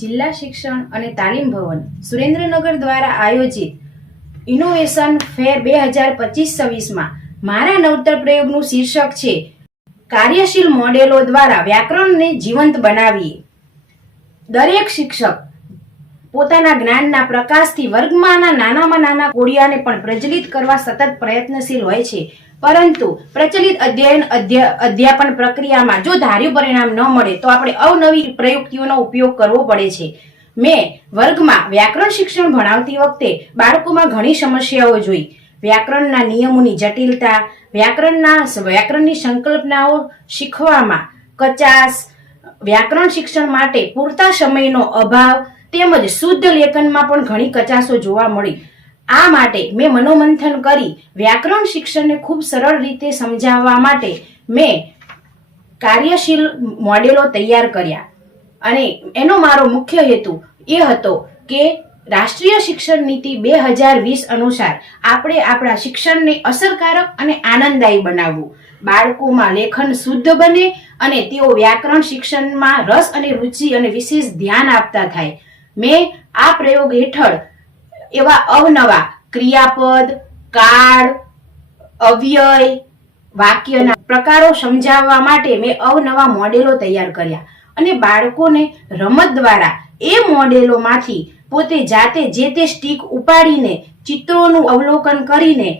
જિલ્લા શિક્ષણ અને તાલીમ ભવન સુરેન્દ્રનગર દ્વારા આયોજિત ઇનોવેશન ફેર 2025-26માં મારા નવતર પ્રયોગનું શીર્ષક છે કાર્યશીલ મોડેલો દ્વારા વ્યાકરણને જીવંત બનાવીએ. દરેક શિક્ષક પોતાના જ્ઞાનના પ્રકાશથી વર્ગમાંના નાનામાં નાના કોડિયાને પણ પ્રજ્વલિત કરવા સતત પ્રયત્નશીલ હોય છે, પરંતુ પ્રચલિત અધ્યાપન પ્રક્રિયામાં જો ધાર્યું પરિણામ ન મળે તો આપણે અવનવી પ્રયુક્તિઓનો ઉપયોગ કરવો પડે છે. મેં વર્ગમાં વ્યાકરણ શિક્ષણ ભણાવતી વખતે બાળકોમાં ઘણી સમસ્યાઓ જોઈ. વ્યાકરણના નિયમોની જટિલતા, વ્યાકરણની સંકલ્પનાઓ શીખવામાં કચાશ, વ્યાકરણ શિક્ષણ માટે પૂરતા સમયનો અભાવ તેમજ શુદ્ધ લેખનમાં પણ ઘણી કચાશો જોવા મળી. આ માટે મેં મનોમંથન કરી વ્યાકરણ શિક્ષણને ખૂબ સરળ રીતે સમજાવવા માટે મેં કાર્યશીલ મોડેલો તૈયાર કર્યા અને એનો મારો મુખ્ય હેતુ એ હતો કે રાષ્ટ્રીય શિક્ષણ નીતિ 2020 અનુસાર આપણે આપણા શિક્ષણને અસરકારક અને આનંદદાયી બનાવવું, બાળકોમાં લેખન શુદ્ધ બને અને તેઓ વ્યાકરણ શિક્ષણમાં રસ અને રુચિ અને વિશેષ ધ્યાન આપતા થાય. મેં આ પ્રયોગ હેઠળ એવા અવનવા ક્રિયાપદ, કાળ, અવ્યય, વાક્યના પ્રકારો સમજાવવા માટે મેં અવનવા મોડેલો તૈયાર કર્યા અને બાળકોને રમત દ્વારા એ મોડેલોમાંથી પોતે જાતે જે તે સ્ટીક ઉપાડીને ચિત્રોનું અવલોકન કરીને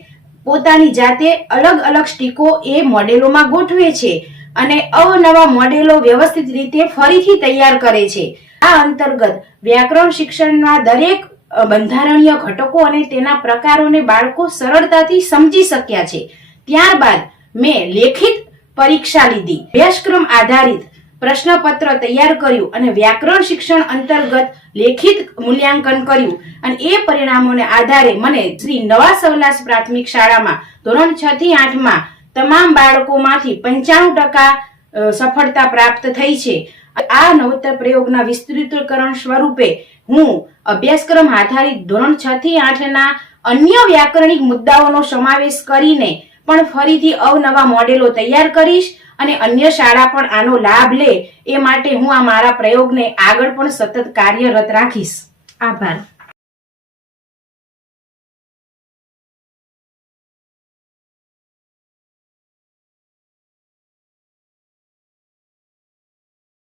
પોતાની જાતે અલગ અલગ સ્ટીકો એ મોડેલોમાં ગોઠવે છે અને અવનવા મોડેલો વ્યવસ્થિત રીતે ફરીથી તૈયાર કરે છે. આ અંતર્ગત વ્યાકરણ શિક્ષણના દરેક બંધારણીય ઘટકો અને તેના પ્રકારોને બાળકો સરળતાથી સમજી શક્યા છે. ત્યારબાદ મેં લેખિત પરીક્ષા લીધી, અભ્યાસક્રમ આધારિત પ્રશ્નપત્ર તૈયાર કર્યું અને વ્યાકરણ શિક્ષણ અંતર્ગત લેખિત મૂલ્યાંકન કર્યું અને એ પરિણામોને આધારે મને શ્રી નવા સવલાસ પ્રાથમિક શાળામાં ધોરણ 6 થી 8માં તમામ બાળકોમાંથી 95% સફળતા પ્રાપ્ત થઈ છે. આ નવતર પ્રયોગના વિસ્તૃતીકરણ સ્વરૂપે હું અભ્યાસક્રમ આધારિત ધોરણ 6 થી 8ના અન્ય વ્યાકરણિક મુદ્દાઓનો સમાવેશ કરીને પણ ફરીથી અવનવા મોડેલો તૈયાર કરીશ અને અન્ય શાળા પણ આનો લાભ લે એ માટે હું આ મારા પ્રયોગને આગળ પણ સતત કાર્યરત રાખીશ. આભાર.